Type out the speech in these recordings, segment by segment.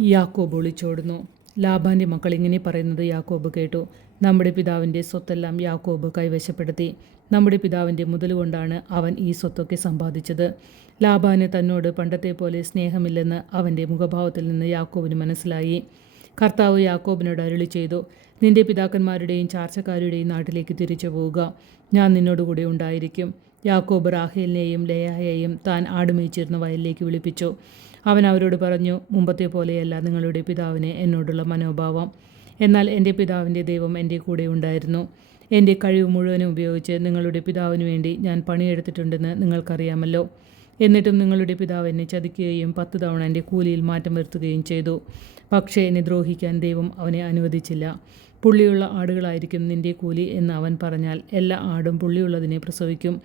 യാക്കോബ് ഒളിച്ചോടുന്നു. ലാബാന്റെ മക്കൾ ഇങ്ങനെ പറയുന്നത് യാക്കോബ് കേട്ടു. നമ്മുടെ പിതാവിന്റെ സ്വത്തെല്ലാം യാക്കോബ് കൈവശപ്പെടുത്തി. നമ്മുടെ പിതാവിന്റെ മുതൽ കൊണ്ടാണ് അവൻ ഈ സ്വത്തൊക്കെ സമ്പാദിച്ചത്. ലാബാന് തന്നോട് പണ്ടത്തെ പോലെ സ്നേഹമില്ലെന്ന് അവന്റെ മുഖഭാവത്തിൽ നിന്ന് യാക്കോബിന് മനസ്സിലായി. കർത്താവ് യാക്കോബിനോട് അരുളി ചെയ്തു നിന്റെ പിതാക്കന്മാരുടെയും ചാർച്ചക്കാരുടെയും നാട്ടിലേക്ക് തിരിച്ചു പോവുക. ഞാൻ നിന്നോടുകൂടെ ഉണ്ടായിരിക്കും. യാക്കോബ് റാഹേലിനെയും ലയായെയും താൻ ആടുമേച്ചിരുന്ന വയലിലേക്ക് വിളിപ്പിച്ചു. അവൻ അവരോട് പറഞ്ഞു മുമ്പത്തെ പോലെയല്ല നിങ്ങളുടെ പിതാവിനെ എന്നോടുള്ള മനോഭാവം. എന്നാൽ എന്റെ പിതാവിന്റെ ദൈവം എന്റെ കൂടെ ഉണ്ടായിരുന്നു. എന്റെ കഴിവ് മുഴുവനും ഉപയോഗിച്ച് നിങ്ങളുടെ പിതാവിന് വേണ്ടി ഞാൻ പണിയെടുത്തിട്ടുണ്ടെന്ന് നിങ്ങൾക്കറിയാമല്ലോ. എന്നിട്ടും നിങ്ങളുടെ പിതാവ് എന്നെ ചതിക്കുകയും പത്ത് തവണ എന്റെ കൂലിയിൽ മാറ്റം വരുത്തുകയും ചെയ്തു. പക്ഷേ എന്നെ ദ്രോഹിക്കാൻ ദൈവം അവനെ അനുവദിച്ചില്ല. പുള്ളിയുള്ള ആടുകളായിരിക്കും നിന്റെ കൂലി എന്ന് അവൻ പറഞ്ഞാൽ എല്ലാ ആടും പുള്ളിയുള്ളതിനെ പ്രസവിക്കും.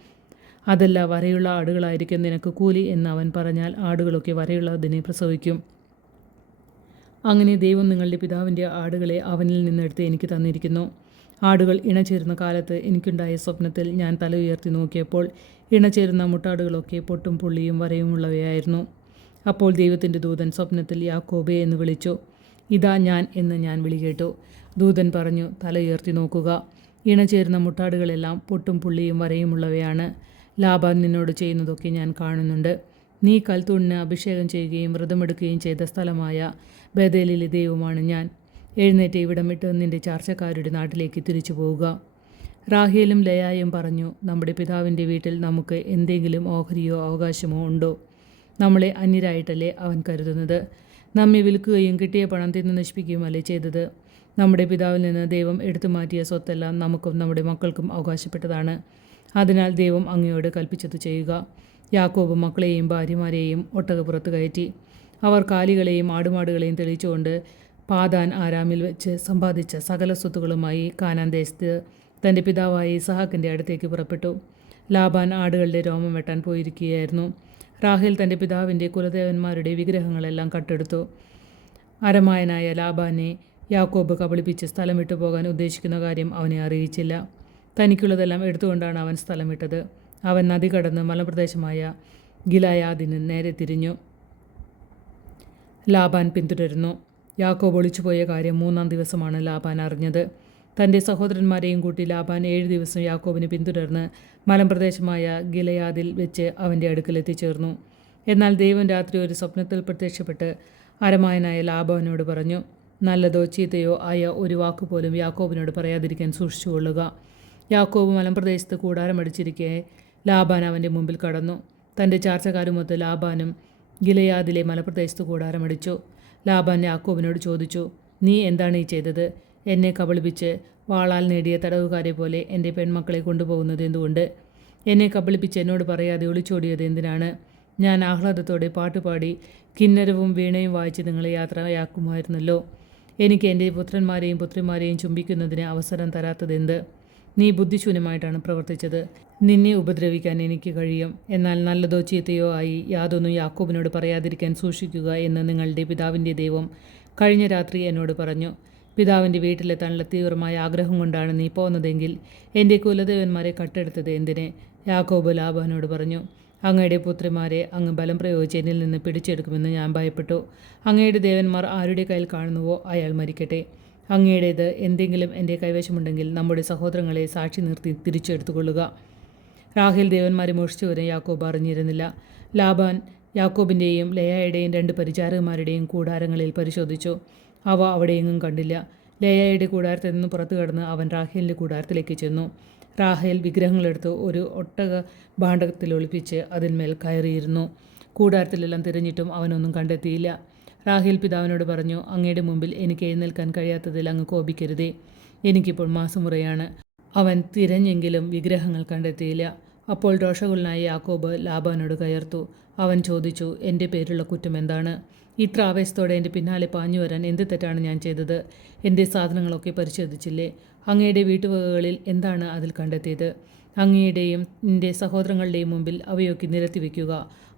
അതല്ല വരയുള്ള ആടുകളായിരിക്കും നിനക്ക് കൂലി എന്ന് അവൻ പറഞ്ഞാൽ ആടുകളൊക്കെ വരയുള്ളതിനെ പ്രസവിക്കും. അങ്ങനെ ദൈവം നിങ്ങളുടെ പിതാവിന്റെ ആടുകളെ അവനിൽ നിന്നെടുത്ത് എനിക്ക് തന്നിരിക്കുന്നു. ആടുകൾ ഇണചേരുന്ന കാലത്ത് എനിക്കുണ്ടായ സ്വപ്നത്തിൽ ഞാൻ തല ഉയർത്തി നോക്കിയപ്പോൾ ഇണചേരുന്ന മുട്ടാടുകളൊക്കെ പൊട്ടും പുള്ളിയും വരയുമുള്ളവയായിരുന്നു അപ്പോൾ ദൈവത്തിന്റെ ദൂതൻ സ്വപ്നത്തിൽ യാക്കോബെ എന്ന് വിളിച്ചു. ഇതാ ഞാൻ എന്ന് ഞാൻ വിളി കേട്ടു. ദൂതൻ പറഞ്ഞു തല ഉയർത്തി നോക്കുക. ഇണചേരുന്ന മുട്ടാടുകളെല്ലാം പൊട്ടും പുള്ളിയും വരയുമുള്ളവയാണ് ലാബാൻ നിന്നോട് ചെയ്യുന്നതൊക്കെ ഞാൻ കാണുന്നുണ്ട്. നീ കൽത്തൂണിന് അഭിഷേകം ചെയ്യുകയും വ്രതമെടുക്കുകയും ചെയ്ത സ്ഥലമായ ബദേലിലെ ദൈവമാണ് ഞാൻ. എഴുന്നേറ്റ് ഇവിടം വിട്ട് നിന്റെ ചാർച്ചക്കാരുടെ നാട്ടിലേക്ക് തിരിച്ചു പോവുക. റാഹേലും ലയായും പറഞ്ഞു നമ്മുടെ പിതാവിന്റെ വീട്ടിൽ നമുക്ക് എന്തെങ്കിലും ഓഹരിയോ അവകാശമോ ഉണ്ടോ? നമ്മളെ അന്യരായിട്ടല്ലേ അവൻ കരുതുന്നത്? നമ്മെ വിൽക്കുകയും കിട്ടിയ പണം തിന്ന് നശിപ്പിക്കുകയുമല്ലേ ചെയ്തത്? നമ്മുടെ പിതാവിൽ നിന്ന് ദൈവം എടുത്തു മാറ്റിയ സ്വത്തെല്ലാം നമുക്കും നമ്മുടെ മക്കൾക്കും അവകാശപ്പെട്ടതാണ്. അതിനാൽ ദൈവം അങ്ങയോട് കൽപ്പിച്ചത് ചെയ്യുക. യാക്കോബ് മക്കളെയും ഭാര്യമാരെയും ഒട്ടകപ്പുറത്ത് കയറ്റി. അവർ കാലികളെയും ആടുമാടുകളെയും തെളിച്ചുകൊണ്ട് പാതാൻ ആരാമിൽ വെച്ച് സമ്പാദിച്ച സകല സ്വത്തുകളുമായി കാനാൻ ദേശത്ത് തന്റെ പിതാവായ ഇസഹാക്കിന്റെ അടുത്തേക്ക് പുറപ്പെട്ടു. ലാബാൻ ആടുകളുടെ രോമം വെട്ടാൻ പോയിരിക്കുകയായിരുന്നു. റാഹേൽ തന്റെ പിതാവിന്റെ കുലദേവന്മാരുടെ വിഗ്രഹങ്ങളെല്ലാം കട്ടെടുത്തു. അരമായനായ ലാബാനെ യാക്കോബ് കബളിപ്പിച്ച് സ്ഥലം വിട്ടു പോകാൻ ഉദ്ദേശിക്കുന്ന കാര്യം അവനെ അറിയിച്ചില്ല. തനിക്കുള്ളതെല്ലാം എടുത്തുകൊണ്ടാണ് അവൻ സ്ഥലം വിട്ടത്. അവൻ നദി കടന്ന് മലപ്രദേശമായ ഗിലായാദിന് നേരെ തിരിഞ്ഞു. ലാബാൻ പിന്തുടരുന്നു. യാക്കോബ് ഒളിച്ചുപോയ കാര്യം മൂന്നാം ദിവസമാണ് ലാബാൻ അറിഞ്ഞത്. തന്റെ സഹോദരന്മാരെയും കൂട്ടി ലാബാൻ ഏഴ് ദിവസം യാക്കോബിനെ പിന്തുടർന്ന് മലമ്പ്രദേശമായ ഗിലയാദിൽ വെച്ച് അവന്റെ അടുക്കൽ എത്തിച്ചേർന്നു. എന്നാൽ ദൈവം രാത്രി ഒരു സ്വപ്നത്തിൽ പ്രത്യക്ഷപ്പെട്ട് അരമായനായ ലാബാനോട് പറഞ്ഞു നല്ലതോ ചീത്തയോ ആയ ഒരു വാക്കുപോലും യാക്കോബിനോട് പറയാതിരിക്കാൻ സൂക്ഷിച്ചുകൊള്ളുക. യാക്കോബ് മലമ്പ്രദേശത്ത് കൂടാരമടിച്ചിരിക്കെ ലാബാൻ അവന്റെ മുമ്പിൽ കടന്നു. തന്റെ ചാർച്ചക്കാരുമൊത്ത് ലാബാനും ഗിലയാദിലെ മലപ്രദേശത്ത് കൂടാരമടിച്ചു ലാബാൻ യാക്കോബിനോട് ചോദിച്ചു നീ എന്താണ് ഈ ചെയ്തത്? എന്നെ കബളിപ്പിച്ച് വാളാൽ നേടിയ തടവുകാരെ പോലെ എന്റെ പെൺമക്കളെ കൊണ്ടുപോകുന്നത് എന്തുകൊണ്ട്? എന്നെ കബളിപ്പിച്ച് എന്നോട് പറയാതെ ഒളിച്ചോടിയത് എന്തിനാണ്? ഞാൻ ആഹ്ലാദത്തോടെ പാട്ടുപാടി കിന്നരവും വീണയും വായിച്ച് നിങ്ങളെ യാത്രയാക്കുമായിരുന്നല്ലോ. എനിക്ക് എന്റെ പുത്രന്മാരെയും പുത്രിമാരെയും ചുംബിക്കുന്നതിന് അവസരം തരാത്തതെന്ത്? നീ ബുദ്ധിശൂന്യമായിട്ടാണ് പ്രവർത്തിച്ചത്. നിന്നെ ഉപദ്രവിക്കാൻ എനിക്ക് കഴിയും. എന്നാൽ നല്ലതോ ചീത്തയോ ആയി യാതൊന്നും യാക്കോബിനോട് പറയാതിരിക്കാൻ സൂക്ഷിക്കുക എന്ന് നിങ്ങളുടെ പിതാവിന്റെ ദൈവം കഴിഞ്ഞ രാത്രി എന്നോട് പറഞ്ഞു. പിതാവിന്റെ വീട്ടിലെത്താനുള്ള തീവ്രമായ ആഗ്രഹം കൊണ്ടാണ് നീ പോകുന്നതെങ്കിൽ എന്റെ കുലദേവന്മാരെ കട്ടെടുത്തത് എന്തിന്? യാക്കോബ് ലാബാനോട് പറഞ്ഞു. അങ്ങയുടെ പുത്രിമാരെ അങ്ങ് ബലം പ്രയോഗിച്ച് എന്നിൽ നിന്ന് പിടിച്ചെടുക്കുമെന്ന് ഞാൻ ഭയപ്പെട്ടു. അങ്ങയുടെ ദേവന്മാർ ആരുടെ കയ്യിൽ കാണുന്നുവോ അയാൾ മരിക്കട്ടെ. അങ്ങയുടേത് എന്തെങ്കിലും എന്റെ കൈവശമുണ്ടെങ്കിൽ നമ്മുടെ സഹോദരങ്ങളെ സാക്ഷി നിർത്തി തിരിച്ചെടുത്തുകൊള്ളുക. രാഹേൽ ദേവന്മാരെ മോഷിച്ചു വരെ യാക്കോബ് അറിഞ്ഞിരുന്നില്ല. ലാബാൻ യാക്കോബിന്റെയും ലയായുടെയും രണ്ട് പരിചാരകന്മാരുടെയും കൂടാരങ്ങളിൽ പരിശോധിച്ചു. അവ അവിടെയെങ്ങും കണ്ടില്ല. ലയായുടെ കൂടാരത്തിൽ നിന്ന് പുറത്തു കടന്ന് അവൻ റാഹേലിന്റെ കൂടാരത്തിലേക്ക് ചെന്നു. റാഹേൽ വിഗ്രഹങ്ങളെടുത്ത് ഒരു ഒട്ടക ഭാണ്ഡത്തിൽ ഒളിപ്പിച്ച് അതിന്മേൽ കയറിയിരുന്നു. കൂടാരത്തിലെല്ലാം തിരഞ്ഞിട്ടും അവനൊന്നും കണ്ടെത്തിയില്ല. റാഹേൽ പിതാവിനോട് പറഞ്ഞു അങ്ങയുടെ മുമ്പിൽ എനിക്ക് എഴുന്നേൽക്കാൻ കഴിയാത്തതിൽ അങ്ങ് കോപിക്കരുതേ. എനിക്കിപ്പോൾ മാസമുറയാണ്. അവൻ തിരഞ്ഞെങ്കിലും വിഗ്രഹങ്ങൾ കണ്ടെത്തിയില്ല. അപ്പോൾ രോഷകുലനായ യാക്കോബ് ലാബാനോട് കയർത്തു. അവൻ ചോദിച്ചു എന്റെ പേരുള്ള കുറ്റം എന്താണ്? ഇത്ര ആവേശത്തോടെ എന്റെ പിന്നാലെ പാഞ്ഞു വരാൻ എന്ത് തെറ്റാണ് ഞാൻ ചെയ്തത്? എന്റെ സാധനങ്ങളൊക്കെ പരിശോധിച്ചില്ലേ? അങ്ങയുടെ വീട്ടുവകകളിൽ എന്താണ് അതിൽ കണ്ടെത്തിയത്? അങ്ങയുടെയും എന്റെ സഹോദരങ്ങളുടെയും മുമ്പിൽ അവയൊക്കെ നിരത്തി വയ്ക്കുക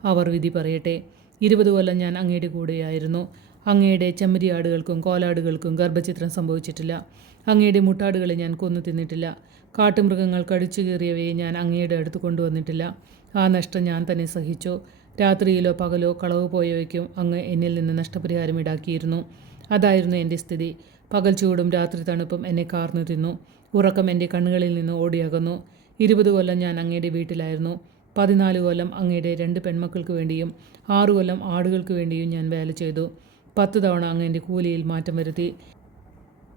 അവർ വിധി പറയട്ടെ. ഇരുപത് കൊല്ലം ഞാൻ അങ്ങയുടെ കൂടെയായിരുന്നു. അങ്ങയുടെ ചെമ്മരിയാടുകൾക്കും കോലാടുകൾക്കും ഗർഭചിത്രം സംഭവിച്ചിട്ടില്ല. അങ്ങയുടെ മുട്ടാടുകളെ ഞാൻ കൊന്നു തിന്നിട്ടില്ല. കാട്ടുമൃഗങ്ങൾ കടിച്ചു കീറിയവയെ ഞാൻ അങ്ങയുടെ അടുത്ത് കൊണ്ടുവന്നിട്ടില്ല. ആ നഷ്ടം ഞാൻ തന്നെ സഹിച്ചു. രാത്രിയിലോ പകലോ കളവ് പോയവയ്ക്കും അങ്ങ് എന്നിൽ നിന്ന് നഷ്ടപരിഹാരം ഈടാക്കിയിരുന്നു. അതായിരുന്നു എന്റെ സ്ഥിതി. പകൽ ചൂടും രാത്രി തണുപ്പും എന്നെ കാർന്നു തിന്നു. ഉറക്കം എന്റെ കണ്ണുകളിൽ നിന്ന് ഓടിയകന്നു. ഇരുപത് കൊല്ലം ഞാൻ അങ്ങയുടെ വീട്ടിലായിരുന്നു. പതിനാല് കൊല്ലം അങ്ങയുടെ രണ്ട് പെൺമക്കൾക്ക് വേണ്ടിയും ആറു കൊല്ലം ആടുകൾക്ക് വേണ്ടിയും ഞാൻ വേല ചെയ്തു. പത്ത് തവണ അങ്ങ് എന്റെ കൂലിയിൽ മാറ്റം വരുത്തി.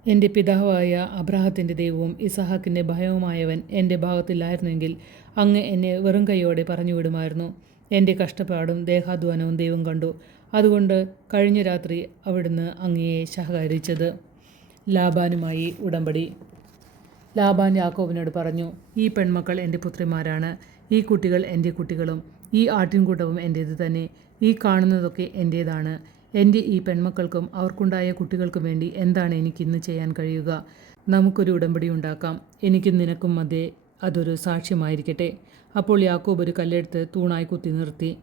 എന്റെ പിതാവായ അബ്രാഹത്തിന്റെ ദൈവവും ഇസഹാക്കിന്റെ ഭയവുമായവൻ എന്റെ ഭാഗത്തില്ലായിരുന്നെങ്കിൽ അങ്ങ് എന്നെ വെറും കൈയോടെ പറഞ്ഞു വിടുമായിരുന്നു. എന്റെ കഷ്ടപ്പാടും ദേഹാധ്വാനവും ദൈവം കണ്ടു. അതുകൊണ്ട് കഴിഞ്ഞ രാത്രി അവിടുന്ന് അങ്ങയെ സഹകരിച്ചത് ലാബാനുമായി ഉടമ്പടി. ലാബാൻ യാക്കോബിനോട് പറഞ്ഞു ഈ പെൺമക്കൾ എന്റെ പുത്രിമാരാണ്. ഈ കുട്ടികൾ എന്റെ കുട്ടികളും ഈ ആട്ടിൻകൂട്ടവും എന്റേത് തന്നെ. ഈ കാണുന്നതൊക്കെ എന്റേതാണ്. എന്റെ ഈ പെൺമക്കൾക്കും അവർക്കുണ്ടായ കുട്ടികൾക്കും വേണ്ടി എന്താണ് എനിക്ക് എനിക്കിന്ന് ചെയ്യാൻ കഴിയുക? നമുക്കൊരു ഉടമ്പടി ഉണ്ടാക്കാം. എനിക്കും നിനക്കും മതേ അതൊരു സാക്ഷ്യമായിരിക്കട്ടെ. അപ്പോൾ യാക്കോബ് ഒരു കല്ലെടുത്ത് തൂണായി കുത്തി നിർത്തി.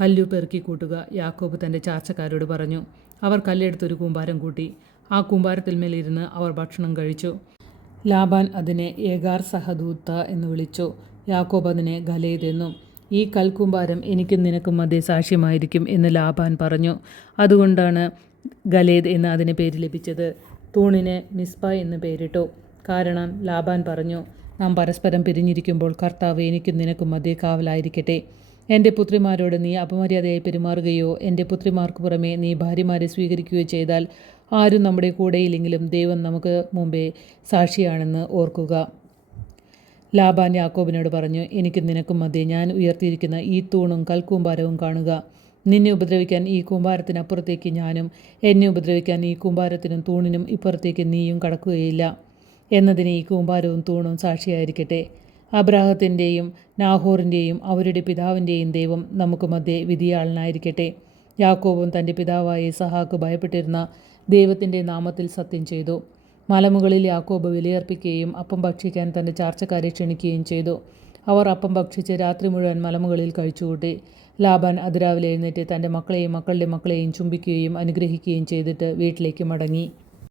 കല്ലു പെറുക്കി കൂട്ടുക യാക്കോബ് തന്റെ ചാർച്ചക്കാരോട് പറഞ്ഞു. അവർ കല്ലെടുത്തൊരു കൂമ്പാരം കൂട്ടി. ആ കൂമ്പാരത്തിൽ മേലിരുന്ന് അവർ ഭക്ഷണം കഴിച്ചു. ലാബാൻ അതിനെ ഏഗാർ സഹദൂത്ത എന്ന് വിളിച്ചു. യാക്കോബ് അതിനെ ഗലേദ് ഈ കൽക്കൂമ്പാരം എനിക്കും നിനക്കും അതേ സാക്ഷ്യമായിരിക്കും എന്ന് ലാബാൻ പറഞ്ഞു. അതുകൊണ്ടാണ് ഗലേദ് എന്ന് അതിന് പേര് ലഭിച്ചത്. തൂണിന് മിസ്ബ എന്ന് പേരിട്ടു. കാരണം ലാബാൻ പറഞ്ഞു നാം പരസ്പരം പിരിഞ്ഞിരിക്കുമ്പോൾ കർത്താവ് എനിക്കും നിനക്കും അതേ കാവലായിരിക്കട്ടെ. എന്റെ പുത്രിമാരോട് നീ അപമര്യാദയായി പെരുമാറുകയോ എന്റെ പുത്രിമാർക്ക് പുറമെ നീ ഭാര്യമാരെ സ്വീകരിക്കുകയോ ചെയ്താൽ ആരും നമ്മുടെ കൂടെയില്ലെങ്കിലും ദൈവം നമുക്ക് മുമ്പേ സാക്ഷിയാണെന്ന് ഓർക്കുക. ലാബാൻ യാക്കോബിനോട് പറഞ്ഞു എനിക്ക് നിനക്കും മധ്യേ ഞാൻ ഉയർത്തിയിരിക്കുന്ന ഈ തൂണും കൽക്കൂമ്പാരവും കാണുക. നിന്നെ ഉപദ്രവിക്കാൻ ഈ കൂമ്പാരത്തിനപ്പുറത്തേക്ക് ഞാനും എന്നെ ഉപദ്രവിക്കാൻ ഈ കൂമ്പാരത്തിനും തൂണിനും ഇപ്പുറത്തേക്ക് നീയും കടക്കുകയില്ല. എന്നതിന് ഈ കൂമ്പാരവും തൂണും സാക്ഷിയായിരിക്കട്ടെ. അബ്രാഹത്തിന്റെയും നാഹോറിന്റെയും അവരുടെ പിതാവിന്റെയും ദൈവം നമുക്ക് മധ്യേ വിധിയാളനായിരിക്കട്ടെ. യാക്കോബും തന്റെ പിതാവായ സഹാക്ക് ഭയപ്പെട്ടിരുന്ന ദൈവത്തിന്റെ നാമത്തിൽ സത്യം ചെയ്തു. മലമുകളിൽ യാക്കോബ് വിലയർപ്പിക്കുകയും അപ്പം ഭക്ഷിക്കാൻ തന്റെ ചാർച്ചക്കാരെ ക്ഷണിക്കുകയും ചെയ്തു. അവർ അപ്പം ഭക്ഷിച്ച് രാത്രി മുഴുവൻ മലമുകളിൽ കഴിച്ചുകൂട്ടി. ലാബാൻ അതിരാവിലെ എഴുന്നേറ്റ് തന്റെ മക്കളെയും മക്കളുടെ മക്കളെയും ചുംബിക്കുകയും അനുഗ്രഹിക്കുകയും ചെയ്തിട്ട് വീട്ടിലേക്ക് മടങ്ങി.